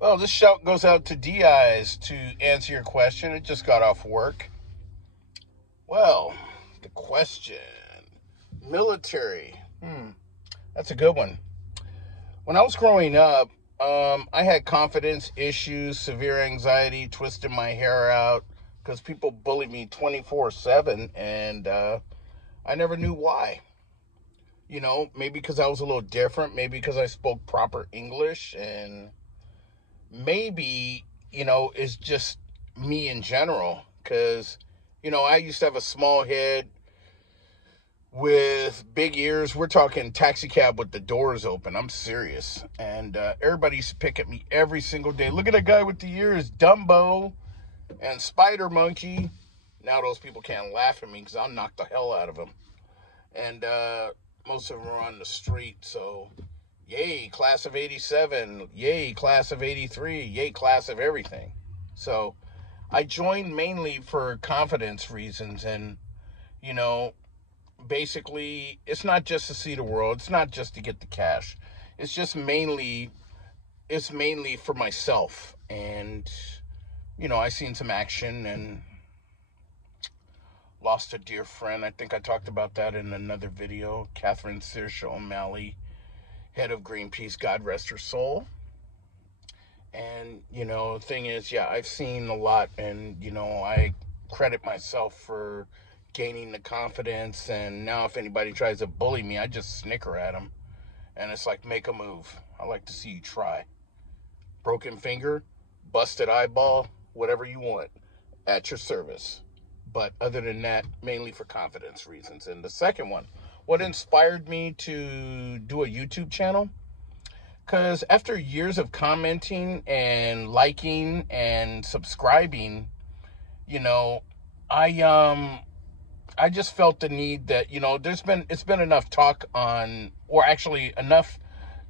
Well, this shout goes out to D-Eyes to answer your question. It just got off work. Well, the question. Military. That's a good one. When I was growing up, I had confidence issues, severe anxiety, twisting my hair out because people bullied me 24/7, and I never knew why. Maybe because I was a little different, maybe because I spoke proper English, and maybe, it's just me in general. Because, I used to have a small head with big ears. We're talking taxi cab with the doors open. I'm serious. And everybody used to pick at me every single day. Look at that guy with the ears, Dumbo and Spider Monkey. Now those people can't laugh at me because I'll knock the hell out of them. And most of them are on the street. So, yay, class of 87. Yay, class of 83. Yay, class of everything. So I joined mainly for confidence reasons. And, basically, it's not just to see the world. It's not just to get the cash. It's mainly for myself. And, I seen some action and lost a dear friend. I think I talked about that in another video. Catherine Saoirse O'Malley, head of Greenpeace, God rest her soul. And, the thing is, I've seen a lot, and, I credit myself for gaining the confidence. And now if anybody tries to bully me, I just snicker at them. And it's like, make a move. I like to see you try. Broken finger, busted eyeball, whatever you want, at your service. But other than that, mainly for confidence reasons. And the second one, what inspired me to do a YouTube channel? Because after years of commenting and liking and subscribing, I just felt the need that, it's been enough talk on, or actually enough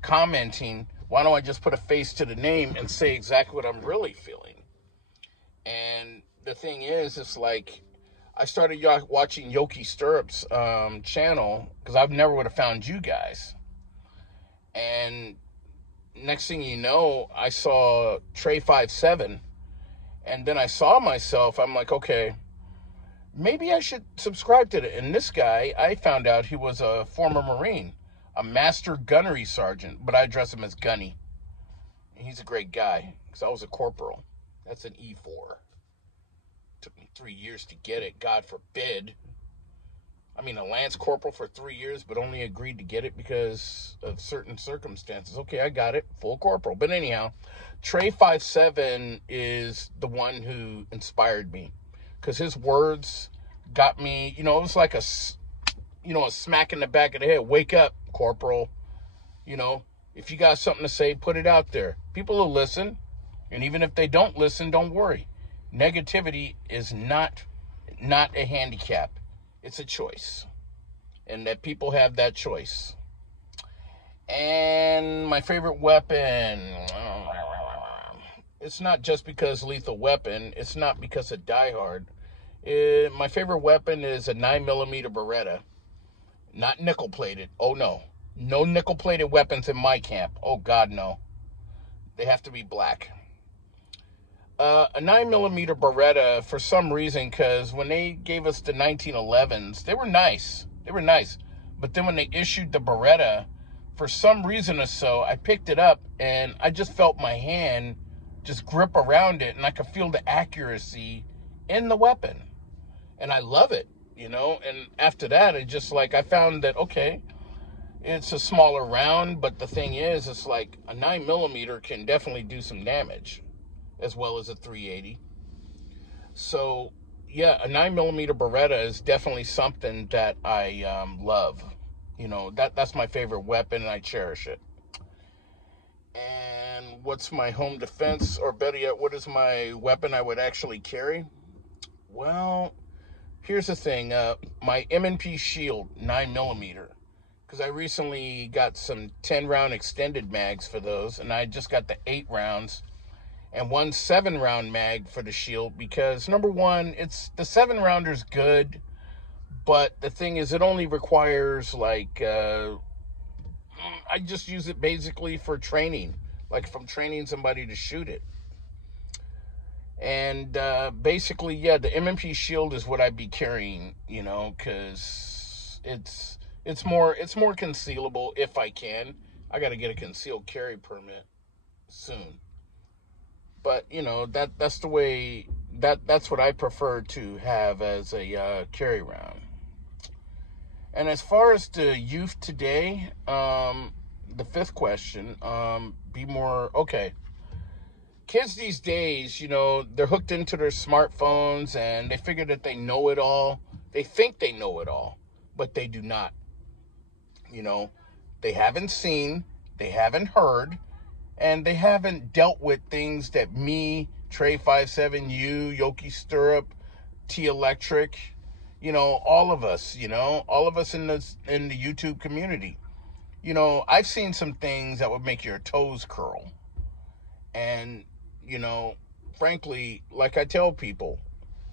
commenting. Why don't I just put a face to the name and say exactly what I'm really feeling? And the thing is, it's like, I started watching Yoki Stirrup's channel because I never would have found you guys. And next thing you know, I saw Trey57, and then I saw myself. I'm like, okay, maybe I should subscribe to it. And this guy, I found out he was a former Marine, a master gunnery sergeant, but I address him as Gunny. And he's a great guy because I was a corporal. That's an E4. Took me 3 years to get it, God forbid. I mean, a lance corporal for 3 years, but only agreed to get it because of certain circumstances. Okay, I got it, full corporal. But anyhow, Trey57 is the one who inspired me because his words got me, it was like a smack in the back of the head. Wake up, corporal. If you got something to say, put it out there. People will listen, and even if they don't listen, don't worry. Negativity is not a handicap. It's a choice. And that people have that choice. And my favorite weapon, it's not just because Lethal Weapon. It's not because of Die Hard. My favorite weapon is a 9mm Beretta. Not nickel-plated. Oh, no. No nickel-plated weapons in my camp. Oh, God, no. They have to be black. A 9mm Beretta, for some reason, because when they gave us the 1911s, they were nice. But then when they issued the Beretta, for some reason or so, I picked it up, and I just felt my hand just grip around it, and I could feel the accuracy in the weapon. And I love it, And after that, I found that, okay, it's a smaller round, but the thing is, it's like a 9mm can definitely do some damage, as well as a 380. So, a 9mm Beretta is definitely something that I love. That's my favorite weapon, and I cherish it. And what's my home defense, or better yet, what is my weapon I would actually carry? Well, here's the thing. My M&P Shield 9mm, because I recently got some 10-round extended mags for those, and I just got the 8 rounds and one 7-round mag for the Shield, because number one, it's the 7-rounder's good, but the thing is, it only requires I just use it basically for training, like if I'm training somebody to shoot it. And basically, yeah, the M&P shield is what I'd be carrying, you know, because it's more concealable if I can. I got to get a concealed carry permit soon. But you know, that's the way, that's what I prefer to have as a carry round. And as far as the youth today, the fifth question, be more okay. Kids these days, you know, they're hooked into their smartphones and they figure that they know it all. They think they know it all, but they do not. You know, they haven't seen, they haven't heard, and they haven't dealt with things that me, Trey57, you, Yoki Stirrup, T Electric, you know, all of us in the YouTube community. You know, I've seen some things that would make your toes curl. And, you know, frankly, like I tell people,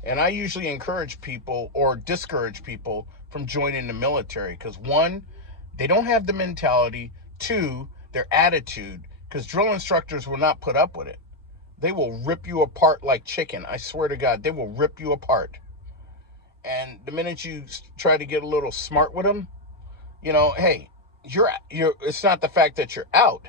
and I usually encourage people or discourage people from joining the military because, one, they don't have the mentality. Two, their attitude, because drill instructors will not put up with it. They will rip you apart like chicken. I swear to God, they will rip you apart. And the minute you try to get a little smart with them, you know, hey, you're. It's not the fact that you're out.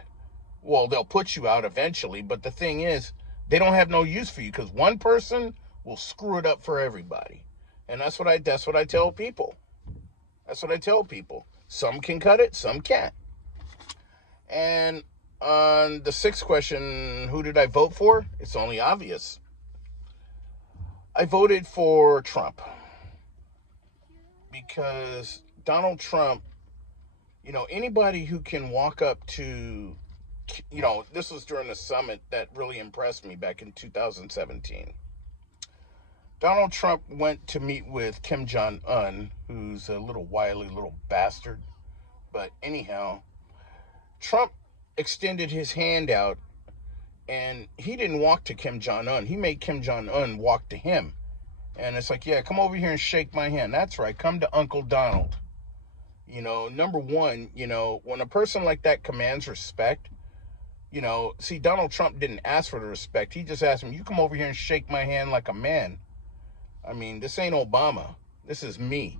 Well, they'll put you out eventually, but the thing is, they don't have no use for you because one person will screw it up for everybody. And that's what I tell people. That's what I tell people. Some can cut it, some can't. And on the sixth question, who did I vote for? It's only obvious. I voted for Trump because Donald Trump, you know, anybody who can walk up to, you know, this was during the summit that really impressed me back in 2017. Donald Trump went to meet with Kim Jong-un, who's a little wily little bastard. But anyhow, Trump extended his hand out, and he didn't walk to Kim Jong-un. He made Kim Jong-un walk to him. And it's like, yeah, come over here and shake my hand. That's right, come to Uncle Donald. You know, number one, you know, when a person like that commands respect, you know, see, Donald Trump didn't ask for the respect. He just asked him, you come over here and shake my hand like a man. I mean, this ain't Obama. This is me.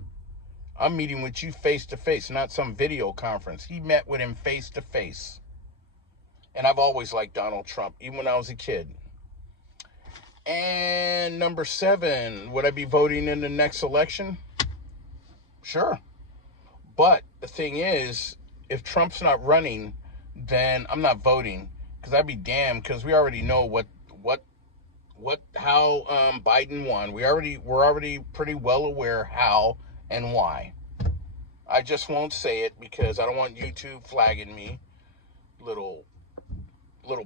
I'm meeting with you face to face, not some video conference. He met with him face to face. And I've always liked Donald Trump, even when I was a kid. And number 7, would I be voting in the next election? Sure. But the thing is, if Trump's not running, then I'm not voting, because I'd be damned, because we already know how Biden won. We're already pretty well aware how and why. I just won't say it because I don't want YouTube flagging me, little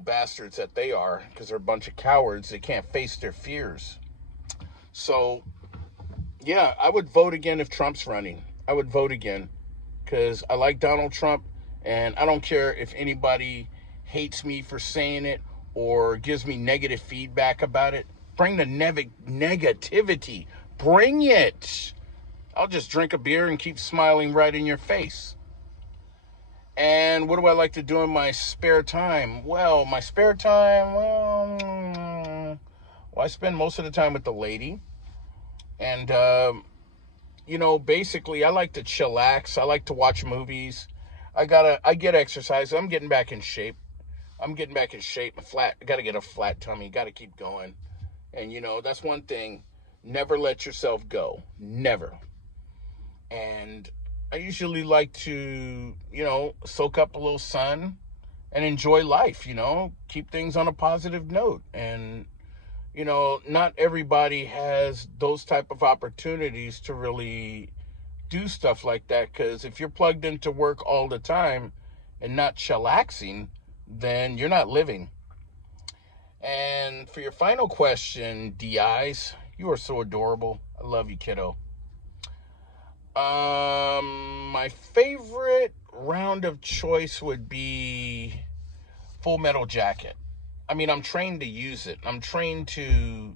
bastards that they are, because they're a bunch of cowards. They can't face their fears. So, yeah, I would vote again if Trump's running. I would vote again because I like Donald Trump, and I don't care if anybody hates me for saying it or gives me negative feedback about it. Bring the negativity. Bring it. I'll just drink a beer and keep smiling right in your face. And what do I like to do in my spare time? Well, my spare time, I spend most of the time with the lady. And, you know, basically, I like to chillax. I like to watch movies. I get exercise. I'm getting back in shape. I got to get a flat tummy. Got to keep going. And, you know, that's one thing. Never let yourself go. Never. And I usually like to, you know, soak up a little sun and enjoy life, you know, keep things on a positive note. And, you know, not everybody has those type of opportunities to really do stuff like that, because if you're plugged into work all the time and not chillaxing, then you're not living. And for your final question, DIs, you are so adorable. I love you, kiddo. My favorite round of choice would be Full Metal Jacket. I mean, I'm trained to use it. I'm trained to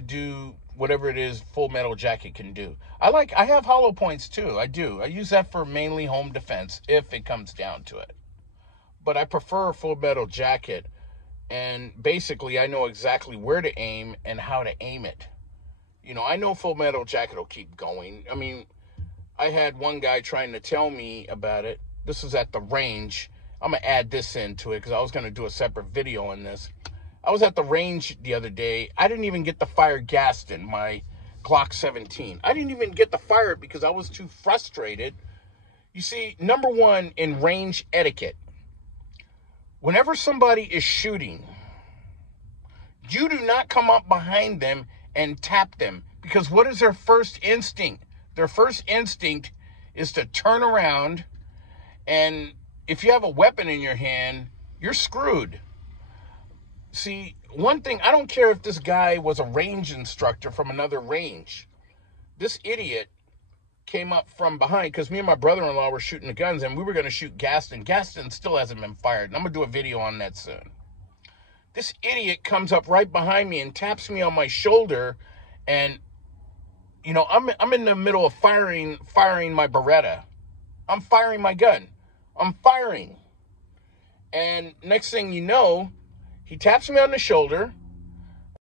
do whatever it is Full Metal Jacket can do. I have hollow points too. I do. I use that for mainly home defense if it comes down to it. but I prefer a Full Metal Jacket. And basically, I know exactly where to aim and how to aim it. You know, I know Full Metal Jacket will keep going. I mean, I had one guy trying to tell me about it. This was at the range. I'm going to add this into it because I was going to do a separate video on this. I was at the range the other day. I didn't even get the fire Gaston, my Glock 17. I didn't even get to fire it because I was too frustrated. You see, number one in range etiquette, whenever somebody is shooting, you do not come up behind them and tap them, because what is their first instinct? Their first instinct is to turn around, and if you have a weapon in your hand, you're screwed. See, one thing, I don't care if this guy was a range instructor from another range. This idiot came up from behind, because me and my brother-in-law were shooting the guns, and we were going to shoot Gaston. Gaston still hasn't been fired, and I'm going to do a video on that soon. This idiot comes up right behind me and taps me on my shoulder, and, you know, I'm in the middle of firing my Beretta. I'm firing my gun. I'm firing. And next thing you know, he taps me on the shoulder,